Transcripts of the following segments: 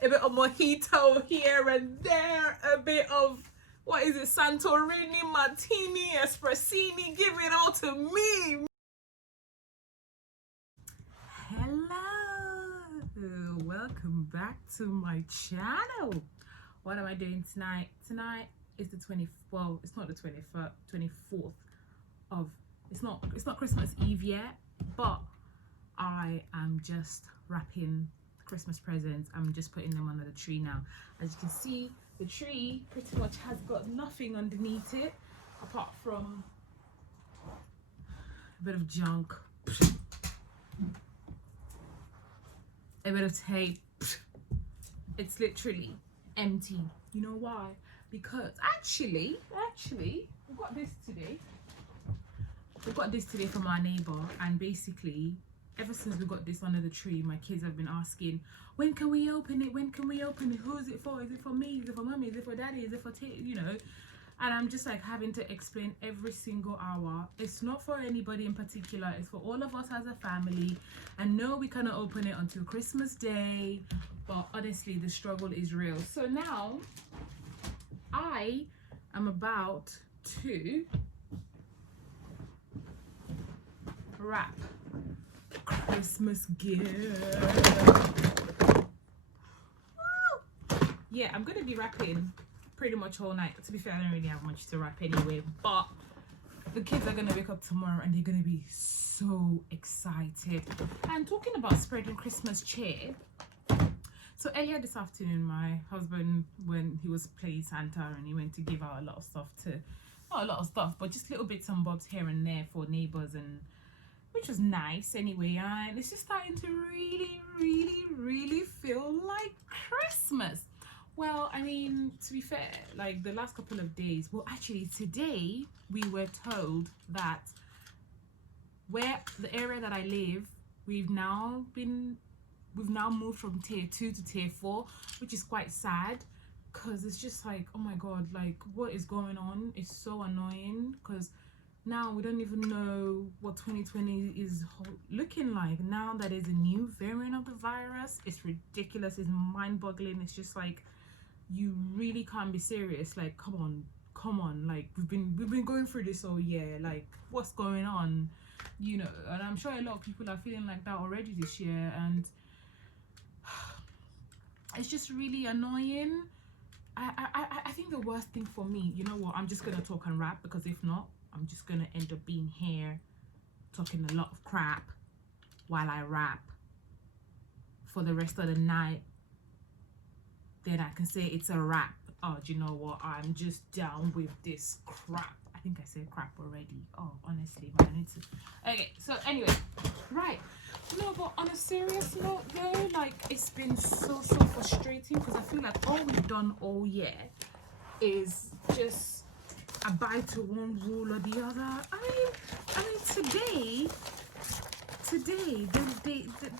a bit of mojito here and there, a bit of, what is it, Santorini, Martini, Espressini, give it all to me. Hello, welcome back to my channel. What am I doing tonight? Tonight is the 20th, well, it's not the 21st, 24th of, it's not Christmas Eve yet, but I am just wrapping Christmas presents. I'm just putting them under the tree now. As you can see, the tree pretty much has got nothing underneath it apart from a bit of junk, a bit of tape. It's literally empty. You know why? Because actually we got this today from our neighbor, and basically ever since we got this under the tree, my kids have been asking, when can we open it? When can we open it? Who is it for? Is it for me? Is it for mommy? Is it for daddy? Is it for you know? And I'm just like having to explain every single hour. It's not for anybody in particular. It's for all of us as a family. And no, we cannot open it until Christmas Day. But honestly, the struggle is real. So now I am about to wrap Christmas gift. Yeah, I'm gonna be wrapping pretty much all night. To be fair, I don't really have much to wrap anyway, but the kids are gonna wake up tomorrow and they're gonna be so excited. And talking about spreading Christmas cheer, so earlier this afternoon, my husband, when he was playing Santa, and he went to give out a lot of stuff to, not a lot of stuff, but just little bits and bobs here and there for neighbors, and which was nice anyway. And it's just starting to really feel like Christmas. Well, I mean, to be fair, like the last couple of days, well, actually today we were told that where the area that I live, we've now moved from tier 2 to tier 4, which is quite sad, because it's just like, oh my god, like what is going on? It's so annoying, because now we don't even know what 2020 is looking like. Now that there's a new variant of the virus, it's ridiculous, it's mind-boggling. It's just like, you really can't be serious. Like, come on, like we've been going through this all year. Like, what's going on? You know, and I'm sure a lot of people are feeling like that already this year, and it's just really annoying. I think the worst thing for me, you know what, I'm just gonna talk and rap, because if not, I'm just gonna end up being here talking a lot of crap while I rap for the rest of the night. Then I can say it's a wrap. Oh, do you know what, I'm just down with this crap. I think I said crap already. Oh, honestly, man, I need to. Okay, so anyway, right. No, but on a serious note though, like it's been so frustrating, because I feel like all we've done all year is just abide to one rule or the other. I mean today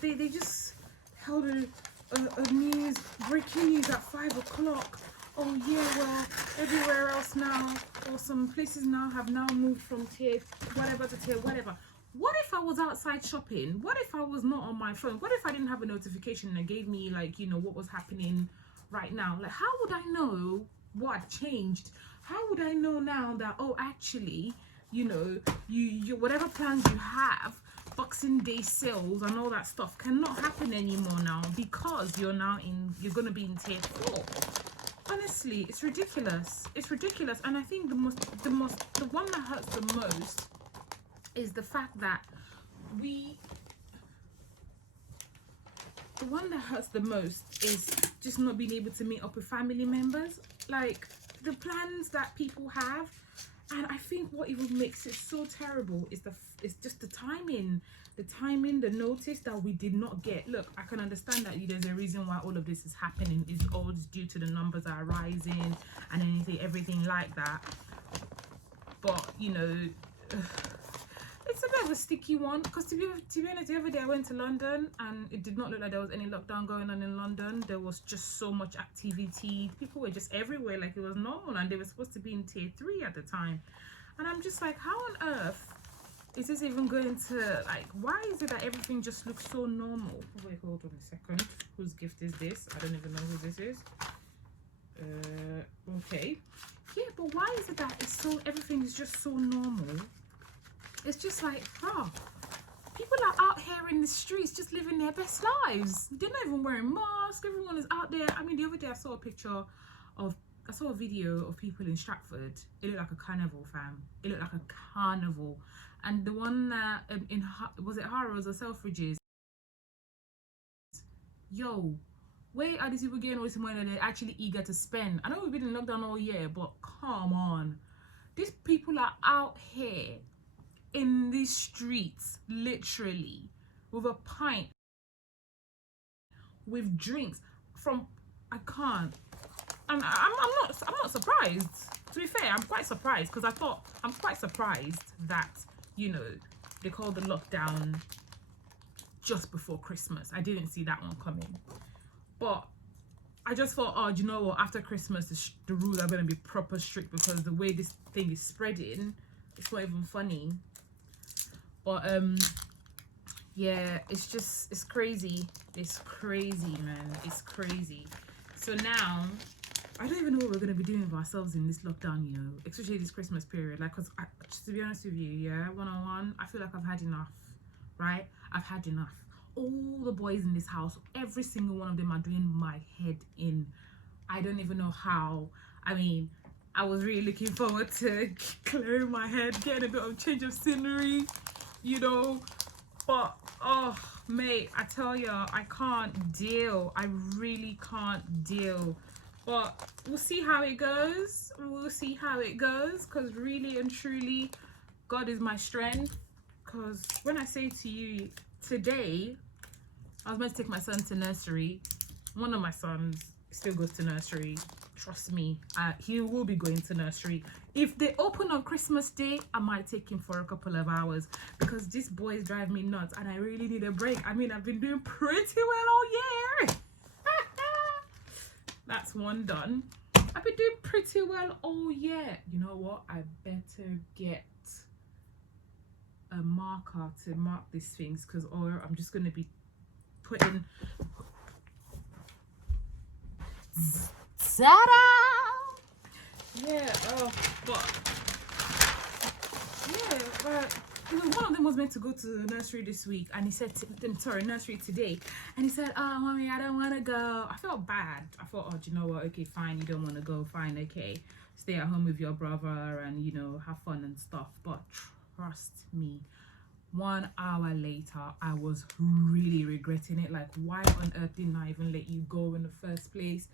they just held a breaking news at 5 o'clock. Oh yeah, well, everywhere else now, or some places now have now moved from tier whatever to tier whatever. What if I was outside shopping? What if I was not on my phone? What if I didn't have a notification that gave me, like, you know, what was happening right now? Like, how would I know what changed? How would I know now that, oh, actually, you know, you whatever plans you have, Boxing Day sales and all that stuff cannot happen anymore now, because you're gonna be in tier 4. Honestly, it's ridiculous. It's ridiculous. And I think the one that hurts the most is the fact that is just not being able to meet up with family members. Like, the plans that people have. And I think what even makes it so terrible is just the timing, the notice that we did not get. Look, I can understand that there's a reason why all of this is happening. It's all just due to the numbers that are rising and everything like that. But, you know, it's a bit of a sticky one, because to be honest, the other day I went to London and it did not look like there was any lockdown going on in London. There was just so much activity. People were just everywhere like it was normal, and they were supposed to be in tier 3 at the time. And I'm just like, how on earth Is this even going to, like, why is it that everything just looks so normal? Wait, hold on a second. Whose gift is this? I don't even know who this is. Okay. Yeah, but why is it that it's so, everything is just so normal? It's just like, bro, people are out here in the streets just living their best lives. They're not even wearing masks. Everyone is out there. I mean, the other day I saw a video of people in Stratford. It looked like a carnival, fam. It looked like a carnival. And the one that was it Harrods or Selfridges? Yo, where are these people getting all this money that they're actually eager to spend? I know we've been in lockdown all year, but come on. These people are out here in these streets, literally, with a pint, with drinks from, I can't. And I'm not surprised. To be fair, I'm quite surprised, because I'm quite surprised that, you know, they called the lockdown just before Christmas. I didn't see that one coming. But I just thought, oh, do you know what? After Christmas, the rules are going to be proper strict, because the way this thing is spreading, it's not even funny. But yeah, it's crazy. It's crazy, man. It's crazy. So now, I don't even know what we're going to be doing with ourselves in this lockdown, you know, especially this Christmas period. Like, because to be honest with you, yeah, one-on-one, I feel like I've had enough, right? I've had enough. All the boys in this house, every single one of them are doing my head in. I don't even know how. I mean, I was really looking forward to clearing my head, getting a bit of change of scenery, you know. But, oh, mate, I tell you, I can't deal. I really can't deal. But we'll see how it goes. We'll see how it goes, because really and truly, God is my strength. Because when I say to you, today, I was meant to take my son to nursery. One of my sons still goes to nursery. Trust me, he will be going to nursery. If they open on Christmas Day, I might take him for a couple of hours, because these boys drive me nuts and I really need a break. I mean, I've been doing pretty well all year. That's one done. I've been doing pretty well all year. You know what? I better get a marker to mark these things, because or I'm just going to be putting ta-da! Yeah, but yeah, but one of them was meant to go to nursery this week, and he said nursery today, and he said, oh mommy, I don't want to go. I felt bad. I thought, oh, do you know what, okay, fine, you don't want to go, fine, okay, stay at home with your brother and, you know, have fun and stuff. But trust me, 1 hour later, I was really regretting it. Like, why on earth didn't I even let you go in the first place?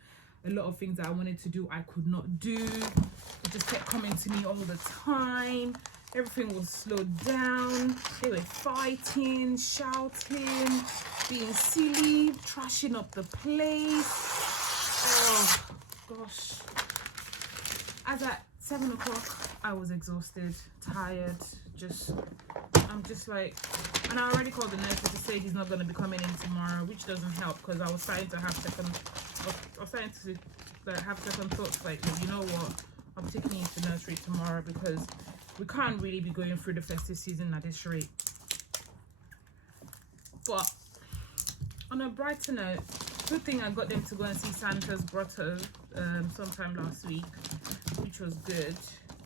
A lot of things that I wanted to do, I could not do. It just kept coming to me all the time. Everything was slowed down. They were fighting, shouting, being silly, trashing up the place. Oh, gosh. As at 7 o'clock, I was exhausted, tired, I'm just like, and I already called the nurse to say he's not going to be coming in tomorrow, which doesn't help, because I was starting to have second thoughts, like, you know what, I'm taking you to nursery tomorrow, because we can't really be going through the festive season at this rate. But on a brighter note, good thing I got them to go and see Santa's grotto sometime last week, which was good.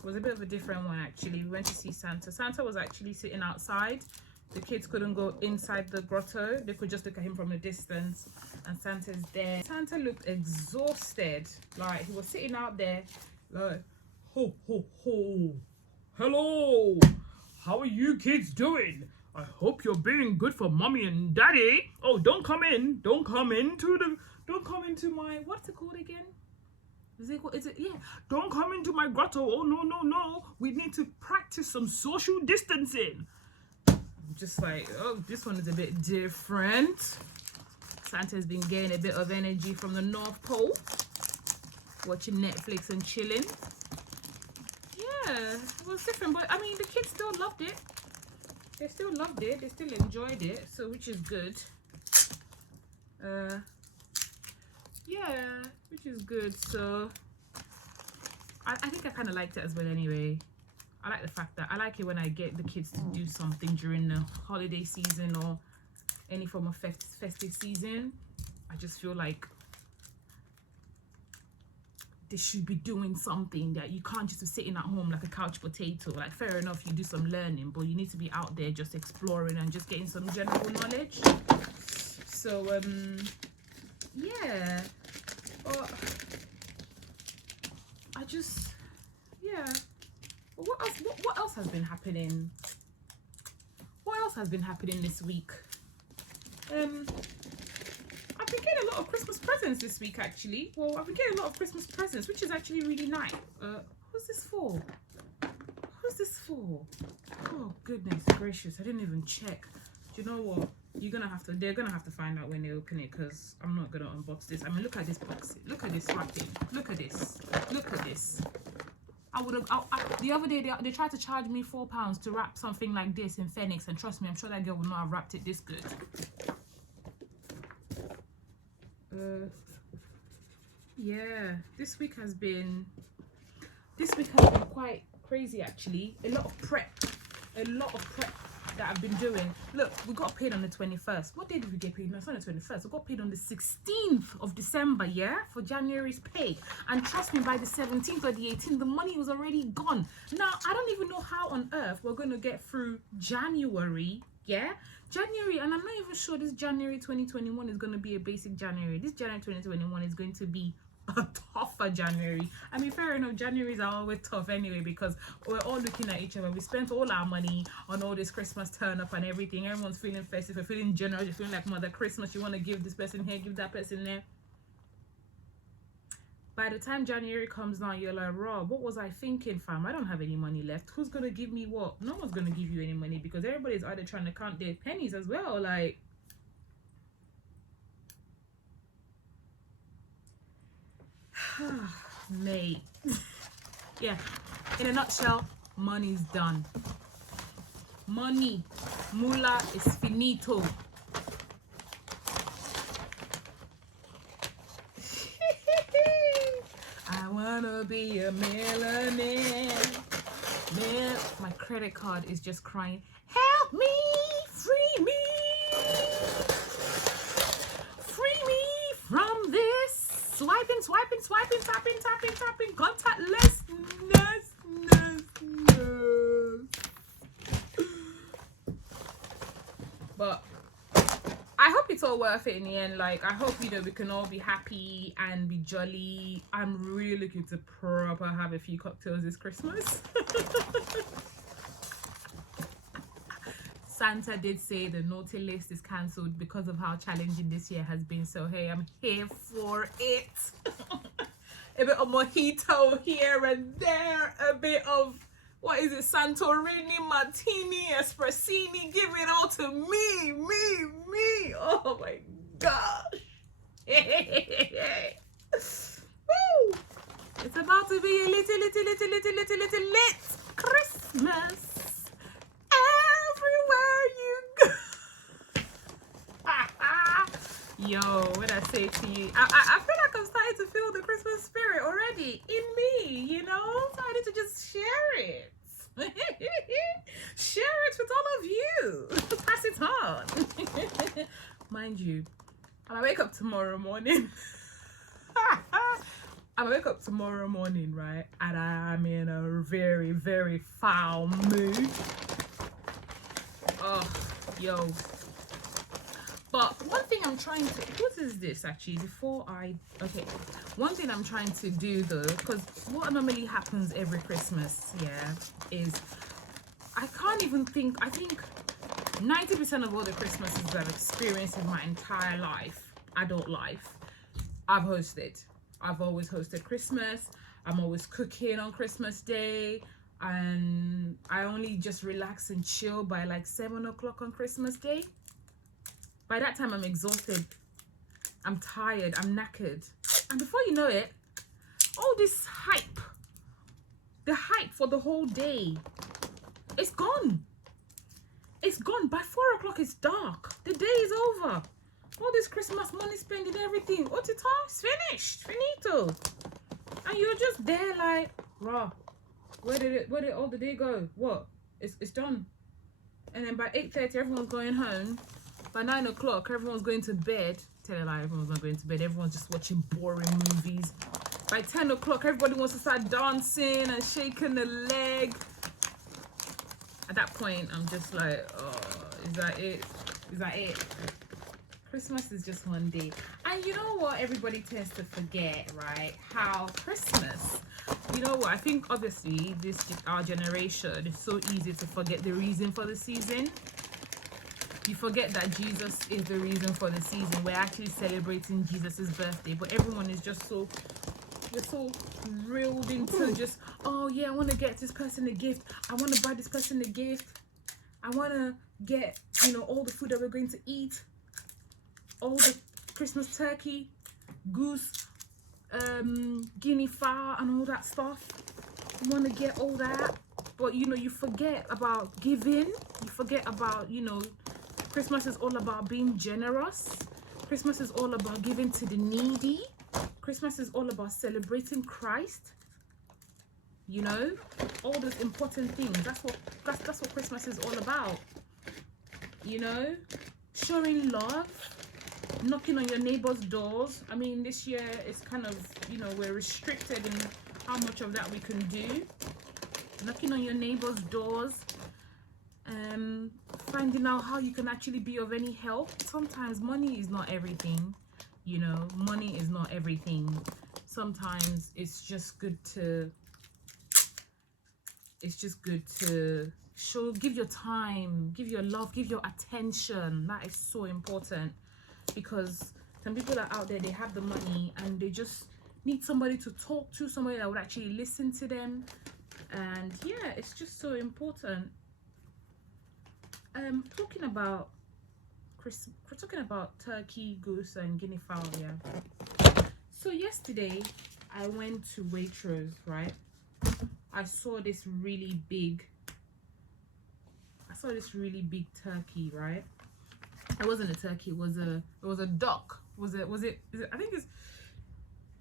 It was a bit of a different one, actually. We went to see Santa. Santa was actually sitting outside. The kids couldn't go inside the grotto. They could just look at him from a distance, and Santa's there. Santa looked exhausted. Like, he was sitting out there like, ho ho ho, hello, how are you kids doing? I hope you're being good for mommy and daddy. Oh, don't come into my, what's it called again? Is it, yeah, don't come into my grotto. Oh, no. We need to practice some social distancing. I'm just like, oh, this one is a bit different. Santa's been getting a bit of energy from the North Pole, watching Netflix and chilling. Yeah, it was different, but I mean, the kids still loved it. They still loved it. They still enjoyed it, so which is good. Yeah, which is good. So I think I kind of liked it as well anyway. I like the fact that I like it when I get the kids to do something during the holiday season or any form of festive season. I just feel like they should be doing something, that you can't just be sitting at home like a couch potato. Like, fair enough, you do some learning, but you need to be out there just exploring and just getting some general knowledge. So yeah, I just, yeah. What else has been happening? What else has been happening this week? I've been getting a lot of Christmas presents this week, actually. Well, I've been getting a lot of Christmas presents, which is actually really nice. Who's this for? Who's this for? Oh, goodness gracious. I didn't even check. Do you know what? They're gonna have to find out when they open it, because I'm not gonna unbox this. I mean, look at this box. Look at this wrapping. Look at this. Look at this. The other day they tried to charge me £4 to wrap something like this in Phoenix, and trust me, I'm sure that girl would not have wrapped it this good. Yeah, this week has been quite crazy, actually. A lot of prep that I've been doing. Look, we got paid on the 21st. What day did we get paid? No, it's not the 21st. We got paid on the 16th of December, yeah, for January's pay. And trust me, by the 17th or the 18th, the money was already gone. Now, I don't even know how on earth we're going to get through January, yeah? January, and I'm not even sure this January 2021 is going to be a basic January. This January 2021 is going to be a tougher January. I mean, fair enough, Januaries are always tough anyway, because we're all looking at each other. We spent all our money on all this Christmas turn up and everything. Everyone's feeling festive, we're feeling generous, you're feeling like Mother Christmas. You want to give this person here, give that person there. By the time January comes down, you're like, Rob, what was I thinking, fam? I don't have any money left. Who's gonna give me what? No one's gonna give you any money, because everybody's either trying to count their pennies as well. Like, mate. Yeah, in a nutshell, money's done. Money, moolah is finito. I wanna be a millionaire. Man, my credit card is just crying. Help me, free me from this. Swiping, tapping, contactless. But I hope it's all worth it in the end. Like, I hope, you know, we can all be happy and be jolly. I'm really looking to proper have a few cocktails this Christmas. Santa did say the naughty list is cancelled because of how challenging this year has been. So, hey, I'm here for it. A bit of mojito here and there. A bit of, what is it, Santorini, Martini, Espressini. Give it all to me. Oh my gosh. Woo! It's about to be a little lit Christmas everywhere you go. Yo, what I say to you, I feel like I'm starting to feel the Christmas spirit already in me, you know? So I need to just share it. Share it with all of you. Pass it on. Mind you, I wake up tomorrow morning. Right? And I'm in a very, very foul mood. Oh, yo. But one thing I'm trying to, what is this actually, one thing I'm trying to do though, because what normally happens every Christmas, yeah, is I think 90% of all the Christmases that I've experienced in my entire life, adult life, I've hosted. I've always hosted Christmas. I'm always cooking on Christmas Day, and I only just relax and chill by like 7 o'clock on Christmas Day. By that time, I'm exhausted, I'm tired, I'm knackered. And before you know it, all this hype, the hype for the whole day, it's gone. It's gone. By 4 o'clock, it's dark. The day is over. All this Christmas money spending, everything. What's it all? It's finished. Finito. And you're just there like, raw. Where did all the day go? What? It's done. And then by 8:30, everyone's going home. By 9 o'clock, everyone's going to bed. Tell a lie, everyone's not going to bed. Everyone's just watching boring movies. By 10 o'clock, everybody wants to start dancing and shaking the leg. At that point, I'm just like, oh, is that it? Is that it? Christmas is just one day. And you know what everybody tends to forget, right? How Christmas, you know what, I think obviously our generation, it's so easy to forget the reason for the season. You forget that Jesus is the reason for the season. We're actually celebrating Jesus's birthday, but everyone is just so, we're so reeled into just, oh yeah, I want to get this person a gift. I want to buy this person a gift. I want to get, you know, all the food that we're going to eat. All the Christmas turkey, goose, guinea fowl and all that stuff. You want to get all that, but you know, you forget about giving. You forget about, you know, Christmas is all about being generous. Christmas is all about giving to the needy. Christmas is all about celebrating Christ. You know, all those important things. That's what Christmas is all about. You know, showing love. Knocking on your neighbor's doors. I mean, this year it's kind of, you know, we're restricted in how much of that we can do. Knocking on your neighbor's doors. Finding out how you can actually be of any help. Sometimes money is not everything. You know, money is not everything. Sometimes it's just good to give your time, give your love, give your attention. That is so important. Because some people are out there, they have the money and they just need somebody to talk to, somebody that would actually listen to them. And yeah, it's just so important. Talking about we're talking about turkey, goose and guinea fowl. Yeah, so yesterday I went to Waitrose, right? I saw this really big turkey, right? It wasn't a turkey, it was a duck. Was it I think it's,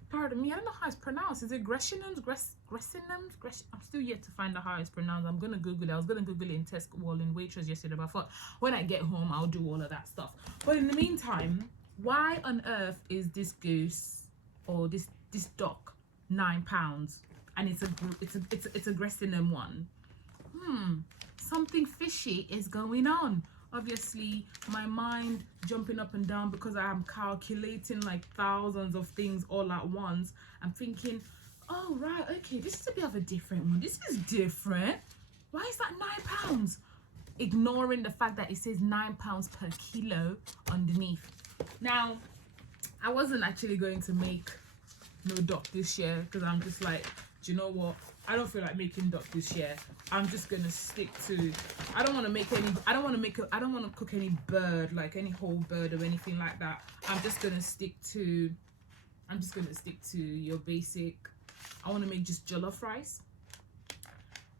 pardon me, I don't know how it's pronounced. Is it Gressinums? I'm still yet to find out how it's pronounced. I'm gonna Google it. I was gonna Google it in in Waitrose yesterday, but I thought when I get home I'll do all of that stuff. But in the meantime, why on earth is this goose or this duck £9 and it's a Gressinum one? Something fishy is going on. Obviously, my mind jumping up and down because I am calculating like thousands of things all at once. I'm thinking, oh right, okay, this is a bit of a different one. This is different. Why is that £9? Ignoring the fact that it says £9 per kilo underneath. Now, I wasn't actually going to make no duck this year because I'm just like, do you know what? I don't feel like making duck this year. I'm just gonna stick to, I don't want to cook any bird, like any whole bird or anything like that. I'm just gonna stick to your basic. I want to make just jollof rice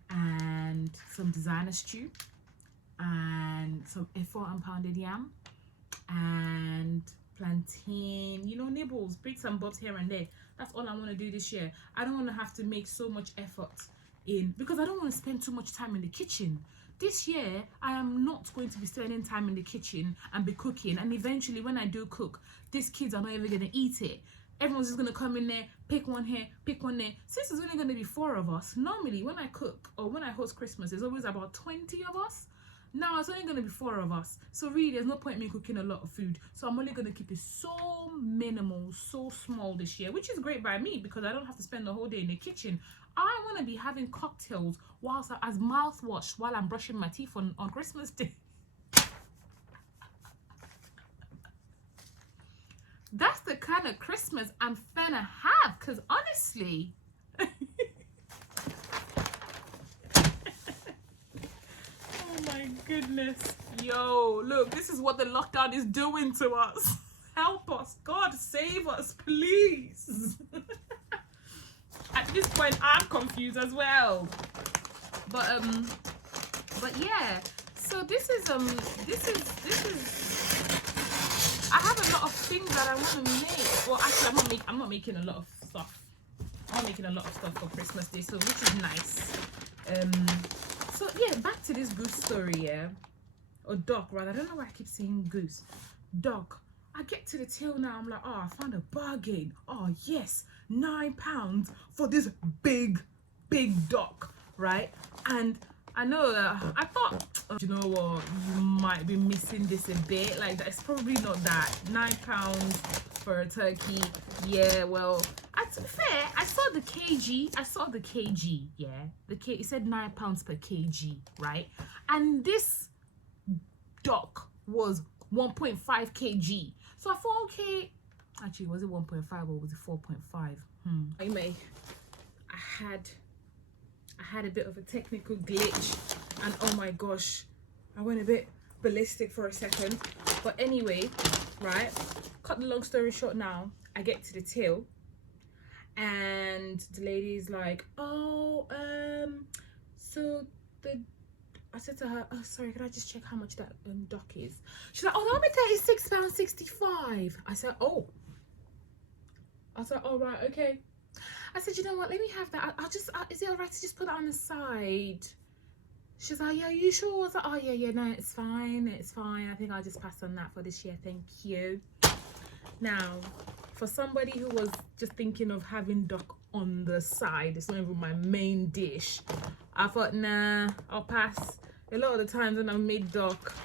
and some designer stew and some F4 and pounded yam and plantain, you know, nibbles, bits and bobs here and there. That's all I want to do this year. I don't want to have to make so much effort in, because I don't want to spend too much time in the kitchen. This year, I am not going to be spending time in the kitchen and be cooking. And eventually, when I do cook, these kids are not even going to eat it. Everyone's just going to come in there, pick one here, pick one there. Since there's only going to be 4 of us, normally when I cook or when I host Christmas, there's always about 20 of us. Now it's only going to be 4 of us. So really, there's no point in me cooking a lot of food. So I'm only going to keep it so minimal, so small this year, which is great by me because I don't have to spend the whole day in the kitchen. I want to be having cocktails whilst as mouthwash while I'm brushing my teeth on Christmas Day. That's the kind of Christmas I'm finna have, because honestly, oh my goodness. Yo, look, this is what the lockdown is doing to us. Help us. God, save us, please. At this point, I'm confused as well. But yeah. So this is I have a lot of things that I want to make. Well, actually, I'm not making a lot of stuff. I are making a lot of stuff for Christmas Day, so which is nice. So yeah, back to this goose story, yeah, or duck rather. I don't know why I keep saying goose. Duck. I get to the till now. I'm like, oh, I found a bargain. Oh yes, £9 for this big duck, right? And I know that I thought, oh, you know what, you might be missing this a bit. Like, it's probably not that. £9 for a turkey. Yeah, well, to be fair, I saw the kg. Yeah, it said £9 per kg, right? And this duck was 1.5 kg. So I thought, okay, actually, was it 1.5 or was it 4.5? Anyway, I had a bit of a technical glitch, and oh my gosh, I went a bit ballistic for a second. But anyway, right, cut the long story short now, I get to the till, and the lady's like, oh, so I said to her, oh, sorry, can I just check how much that duck is? She's like, oh, that'll be £36.65. I said, oh. I was like, oh, right, okay. I said, you know what, let me have that. I'll just, is it all right to just put that on the side? She's like, yeah, you sure? I was like, oh, yeah, no, it's fine. I think I'll just pass on that for this year. Thank you. Now, for somebody who was just thinking of having duck on the side, it's not even my main dish, I thought, nah, I'll pass. A lot of the times when I've made duck,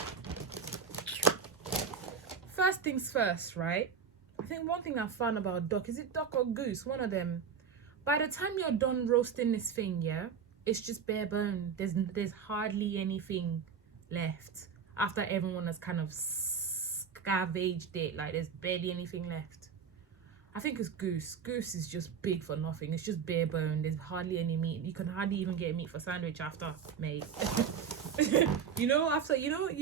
first things first, right? I think one thing I found about duck, is it duck or goose? One of them. By the time you're done roasting this thing, yeah, it's just bare bone. There's hardly anything left after everyone has kind of scavenged it. Like, there's barely anything left. I think it's goose. Goose is just big for nothing. It's just bare bone. There's hardly any meat. You can hardly even get meat for sandwich after, mate. You know, after you know one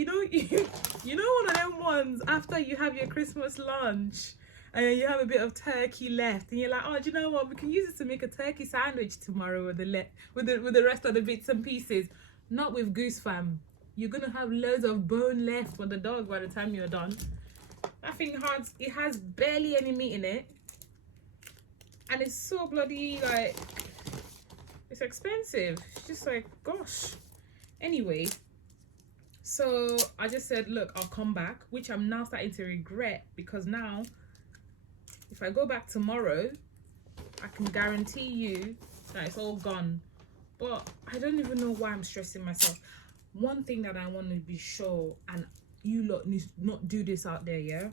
of them ones after you have your Christmas lunch and you have a bit of turkey left, and you're like, oh, do you know what? We can use it to make a turkey sandwich tomorrow with the rest of the bits and pieces. Not with goose, fam. You're gonna have loads of bone left for the dog by the time you're done. That thing has barely any meat in it, and it's so bloody, like, it's expensive. It's just like, gosh. Anyway, so I just said, look, I'll come back, which I'm now starting to regret, because now if I go back tomorrow, I can guarantee you that it's all gone. But I don't even know why I'm stressing myself. One thing that I want to be sure, and you lot need to not do this out there, yeah?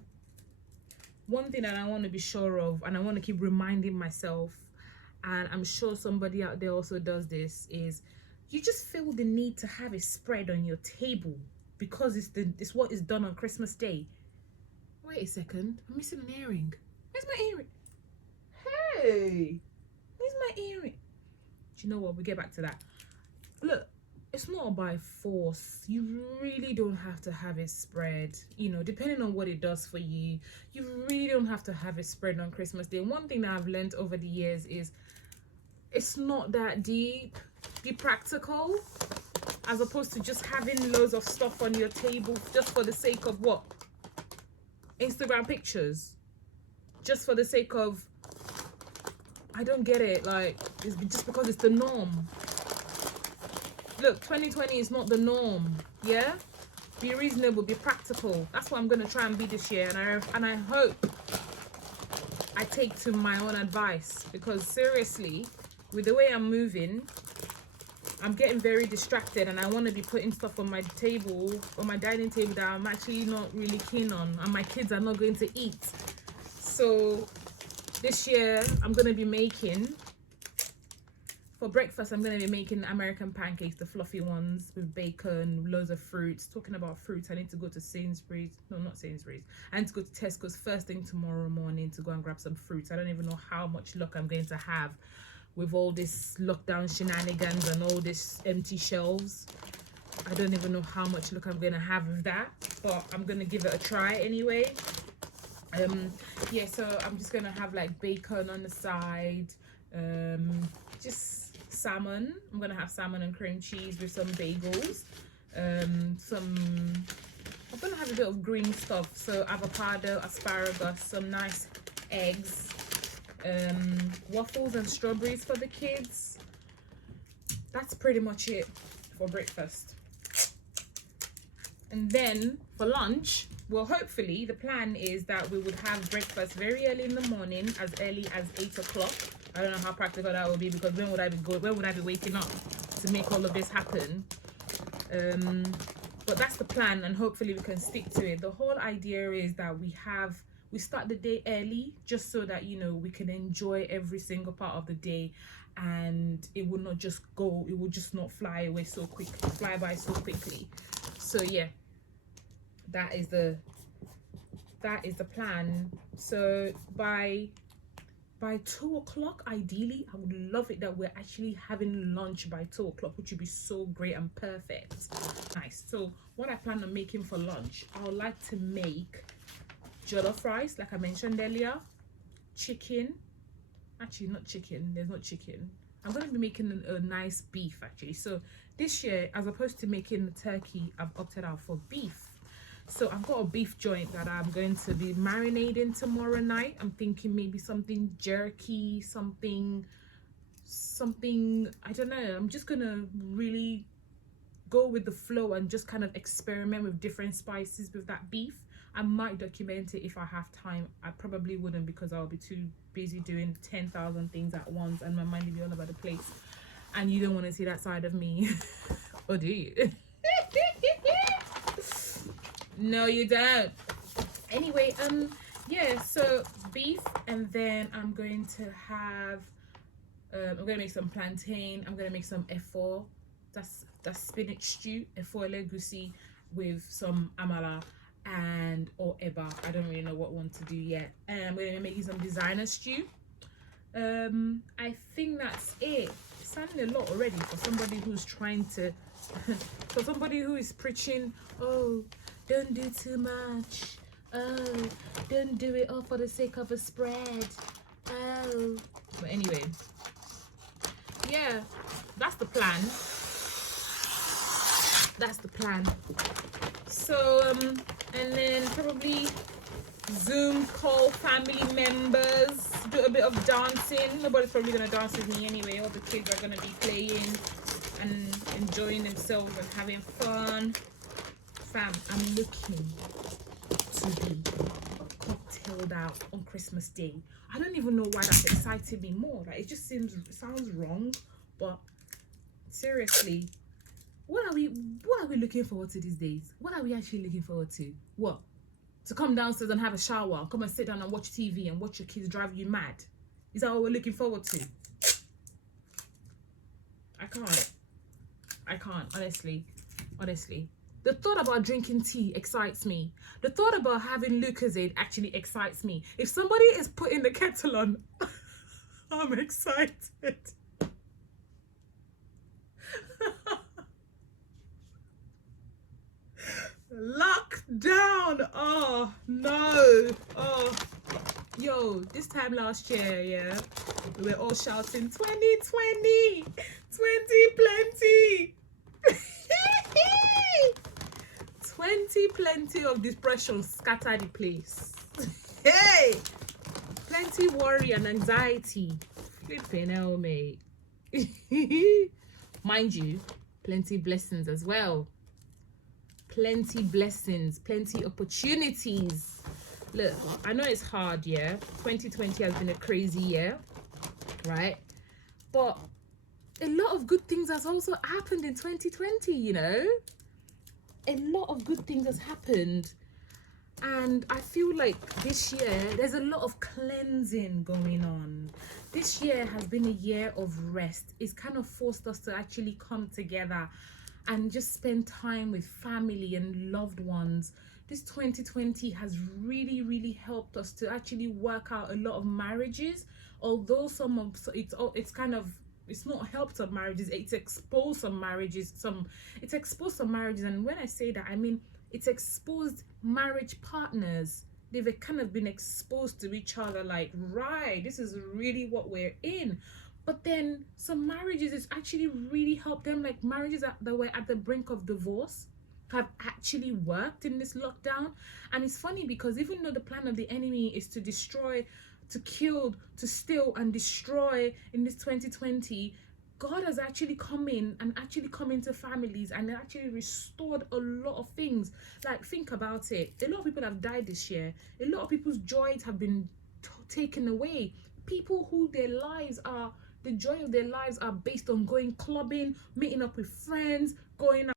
One thing that I want to be sure of, and I want to keep reminding myself, and I'm sure somebody out there also does this, is you just feel the need to have a spread on your table because it's what is done on Christmas Day. Wait a second, I'm missing an earring. Where's my earring? Hey, where's my earring? Do you know what? We'll get back to that. Look, it's not by force. You really don't have to have it spread. You know, depending on what it does for you, you really don't have to have it spread on Christmas Day. One thing that I've learned over the years is it's not that deep. Be practical, as opposed to just having loads of stuff on your table just for the sake of what? Instagram pictures. Just for the sake of, I don't get it. Like, it's just because it's the norm. Look, 2020 is not the norm. Yeah, be reasonable, be practical. That's what I'm gonna try and be this year, and I hope I take to my own advice, because seriously, with the way I'm moving, I'm getting very distracted, and I want to be putting stuff on my table, on my dining table, that I'm actually not really keen on, and my kids are not going to eat. So this year I'm going to be making, for breakfast, I'm going to be making American pancakes, the fluffy ones with bacon, loads of fruits. Talking about fruits, I need to go to Sainsbury's. No, not Sainsbury's. I need to go to Tesco's first thing tomorrow morning to go and grab some fruits. I don't even know how much luck I'm going to have with all this lockdown shenanigans and all this empty shelves. I don't even know how much luck I'm going to have with that, but I'm going to give it a try anyway. Yeah, so I'm just going to have like bacon on the side, just salmon. I'm going to have salmon and cream cheese with some bagels, I'm going to have a bit of green stuff, so avocado, asparagus, some nice eggs, waffles and strawberries for the kids. That's pretty much it for breakfast. And then for lunch, well, hopefully the plan is that we would have breakfast very early in the morning, as early as 8 o'clock. I don't know how practical that will be, because when would I be waking up to make all of this happen? But that's the plan, and hopefully we can stick to it. The whole idea is that we start the day early, just so that, you know, we can enjoy every single part of the day, and it will not just go, it will just not fly by so quickly. So yeah, that is the plan. So by 2 o'clock, ideally, I would love it that we're actually having lunch by 2 o'clock, which would be so great and perfect. Nice. So what I plan on making for lunch, I would like to make jollof rice, like I mentioned earlier, chicken. Actually, not chicken. There's not chicken. I'm going to be making a nice beef, actually. So this year, as opposed to making the turkey, I've opted out for beef. So I've got a beef joint that I'm going to be marinating tomorrow night. I'm thinking maybe something jerky, something, I don't know. I'm just going to really go with the flow and just kind of experiment with different spices with that beef. I might document it if I have time. I probably wouldn't, because I'll be too busy doing 10,000 things at once and my mind will be all over the place. And you don't want to see that side of me. Or do you? No, you don't. Anyway, yeah, so beef, and then I'm going to have I'm going to make some plantain. I'm going to make some efo. That's spinach stew, efo elegusi, with some amala or eba. I don't really know what one to do yet. And I'm going to be making some designer stew. I think that's it. It's sounding a lot already for somebody who's trying to for somebody who is preaching, oh, don't do too much, oh, don't do it all for the sake of a spread, oh. But anyway, yeah, that's the plan. So and then probably Zoom call family members, do a bit of dancing. Nobody's probably gonna dance with me anyway. All the kids are gonna be playing and enjoying themselves and having fun. Fam, I'm looking to be cocktailed out on Christmas Day. I don't even know why that excited me more. Like, it just sounds wrong, but seriously, what are we looking forward to these days? What are we actually looking forward to? What? To come downstairs and have a shower, come and sit down and watch TV and watch your kids drive you mad? Is that what we're looking forward to? I can't, honestly. The thought about drinking tea excites me. The thought about having Lucozade actually excites me. If somebody is putting the kettle on, I'm excited. Lockdown. Oh no. Oh, yo, this time last year, yeah, we were all shouting 2020, 20 plenty. 20 plenty of depression scattered the place. Hey, plenty worry and anxiety. Flipping hell, mate. Mind you, plenty blessings as well. Plenty blessings, plenty opportunities. Look, I know it's hard, yeah. 2020 has been a crazy year, right? But a lot of good things has also happened in 2020, you know. A lot of good things has happened, and I feel like this year there's a lot of cleansing going on. This year has been a year of rest. It's kind of forced us to actually come together and just spend time with family and loved ones. This 2020 has really helped us to actually work out a lot of marriages, although it's not helped some marriages, it's exposed some marriages, and when I say that, I mean it's exposed marriage partners. They've kind of been exposed to each other, like, right, this is really what we're in. But then some marriages, it's actually really helped them, like marriages that were at the brink of divorce have actually worked in this lockdown. And it's funny because even though the plan of the enemy is to destroy to kill, to steal and destroy in this 2020, God has actually come in and actually come into families and actually restored a lot of things. Like, think about it. A lot of people have died this year. A lot of people's joys have been taken away. People who the joy of their lives are based on going clubbing, meeting up with friends, going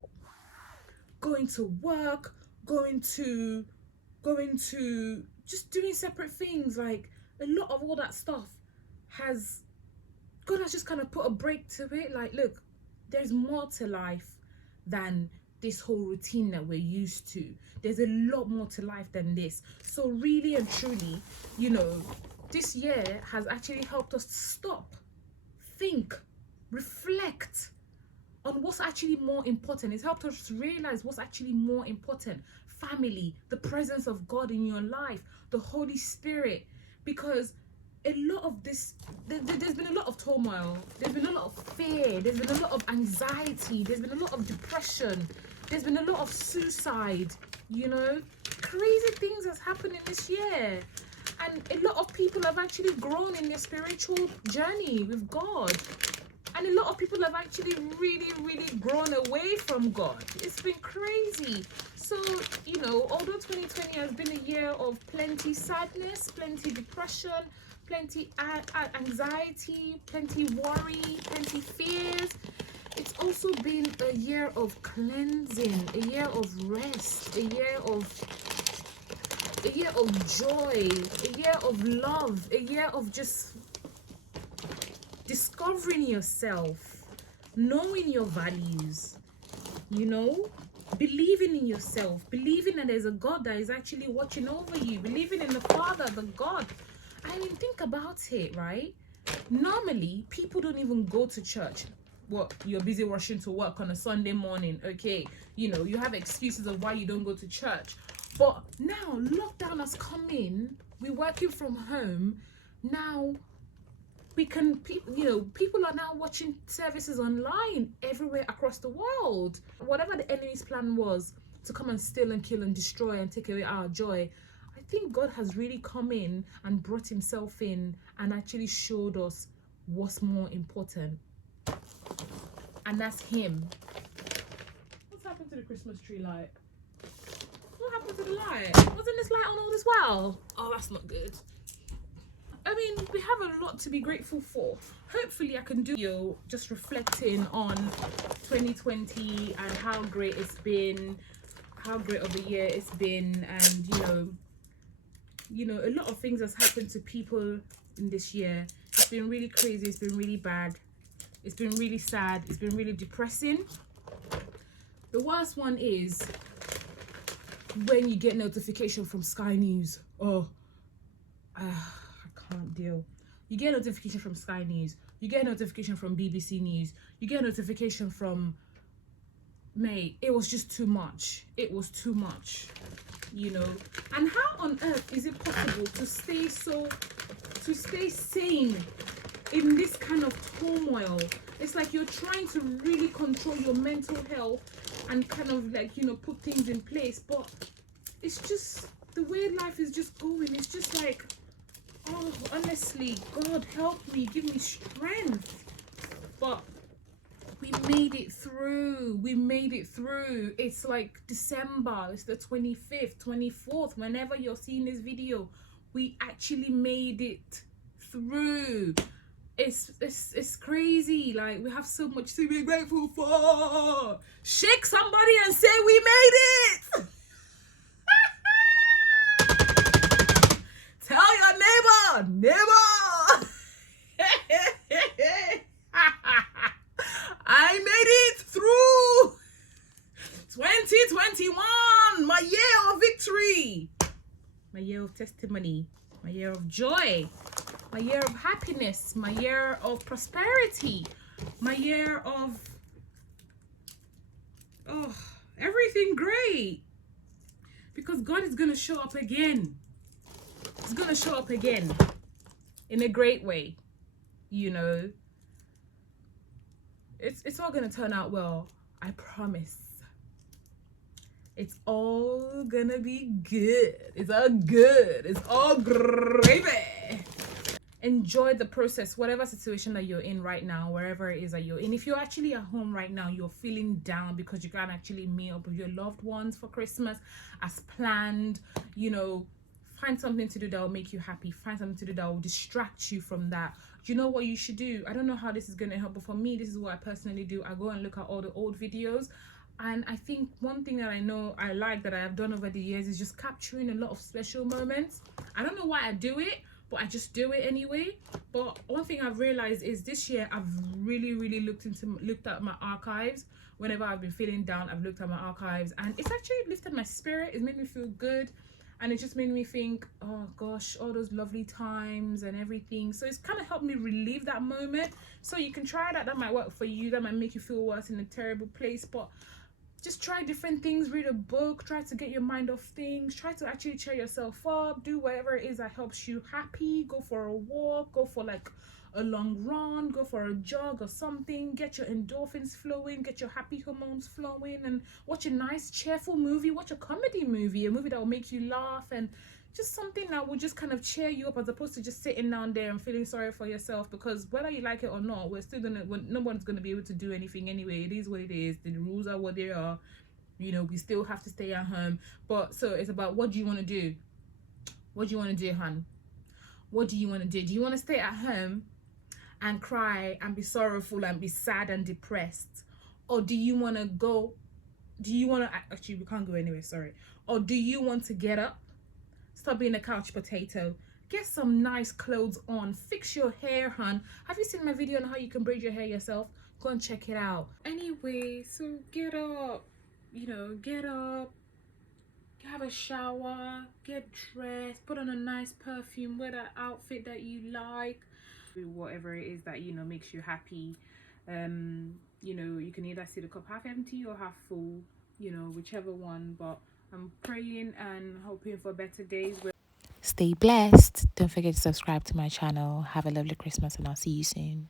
to work, going to just doing separate things. Like, a lot of all that stuff God has just kind of put a break to it. Like, look, there's more to life than this whole routine that we're used to. There's a lot more to life than this. So really and truly, you know, this year has actually helped us stop, think, reflect on what's actually more important. It's helped us realize what's actually more important. Family, the presence of God in your life, the Holy Spirit. Because a lot of this, there's been a lot of turmoil, there's been a lot of fear, there's been a lot of anxiety, there's been a lot of depression, there's been a lot of suicide, you know. Crazy things has happened in this year. And a lot of people have actually grown in their spiritual journey with God. And a lot of people have actually really, really grown away from God. It's been crazy. So, you know, although 2020 has been a year of plenty sadness, plenty depression, plenty anxiety, plenty worry, plenty fears, it's also been a year of cleansing, a year of rest, a year of joy, a year of love, a year of just discovering yourself, knowing your values, you know, believing in yourself, believing that there's a God that is actually watching over you, believing in the Father, the God. I mean, think about it, right? Normally, people don't even go to church. What, you're busy rushing to work on a Sunday morning, okay? You know, you have excuses of why you don't go to church. But now, lockdown has come in, we're working from home. Now, we can, you know, people are now watching services online everywhere across the world. Whatever the enemy's plan was to come and steal and kill and destroy and take away our joy, I think God has really come in and brought himself in and actually showed us what's more important. And that's him. What's happened to the Christmas tree light? What happened to the light? Wasn't this light on all as well? Oh, that's not good. I mean, we have a lot to be grateful for. Hopefully I can do you just reflecting on 2020 and how great it's been, how great of a year it's been. And you know, a lot of things has happened to people in this year. It's been really crazy, it's been really bad, it's been really sad, it's been really depressing. The worst one is when you get notification from Sky News. I can't deal. You get a notification from Sky News, you get a notification from BBC News, you get a notification from, mate, it was just too much. It was too much, you know. And how on earth is it possible to stay sane in this kind of turmoil? It's like you're trying to really control your mental health and kind of like, you know, put things in place, but it's just the way life is just going. It's just like, oh, honestly, God help me, give me strength. But we made it through. We made it through. It's like December, it's the 25th, 24th, whenever you're seeing this video, we actually made it through. It's crazy. Like, we have so much to be grateful for. Shake somebody and say we made it. Tell your neighbor, I made it through 2021, my year of victory, my year of testimony, my year of joy, my year of happiness, my year of prosperity, my year of everything great. Because God is going to show up again. He's going to show up again in a great way, you know. It's all going to turn out well, I promise. It's all gonna be good. It's all good. It's all gravy. enjoy the process, whatever situation that you're in right now, wherever it is that you're in. If you're actually at home right now, you're feeling down because you can't actually meet up with your loved ones for Christmas as planned, you know, find something to do that will make you happy. Find something to do that will distract you from that. You know what you should do? I don't know how this is going to help, but for me, this is what I personally do. I go and look at all the old videos, and I think one thing that I know I like that I have done over the years is just capturing a lot of special moments. I don't know why I do it, but I just do it anyway. But one thing I've realized is this year I've really looked at my archives. Whenever I've been feeling down, I've looked at my archives, and it's actually lifted my spirit. It's made me feel good, and it just made me think, oh gosh, all those lovely times and everything. So it's kind of helped me relive that moment. So you can try that. That might work for you. That might make you feel worse in a terrible place, but just try different things. Read a book, try to get your mind off things, try to actually cheer yourself up, do whatever it is that helps you happy. Go for a walk, go for like a long run, go for a jog or something. Get your endorphins flowing, get your happy hormones flowing, and watch a nice cheerful movie. Watch a comedy movie, a movie that will make you laugh, and just something that will just kind of cheer you up, as opposed to just sitting down there and feeling sorry for yourself. Because whether you like it or not, we're still gonna, nobody's gonna be able to do anything anyway. It is what it is. The rules are what they are. You know, we still have to stay at home. But so it's about, what do you want to do? What do you want to do, hun? What do you want to do? Do you want to stay at home and cry and be sorrowful and be sad and depressed, or do you want to go? Do you want to, actually we can't go anywhere, sorry. Or do you want to get up? Stop being a couch potato. Get some nice clothes on. Fix your hair, hun. Have you seen my video on how you can braid your hair yourself? Go and check it out. Anyway, so get up. You know, get up. Have a shower. Get dressed. Put on a nice perfume. Wear that outfit that you like. Whatever it is that, you know, makes you happy. You know, you can either see the cup half empty or half full. You know, whichever one. But I'm praying and hoping for better days. Stay blessed. Don't forget to subscribe to my channel. Have a lovely Christmas, and I'll see you soon.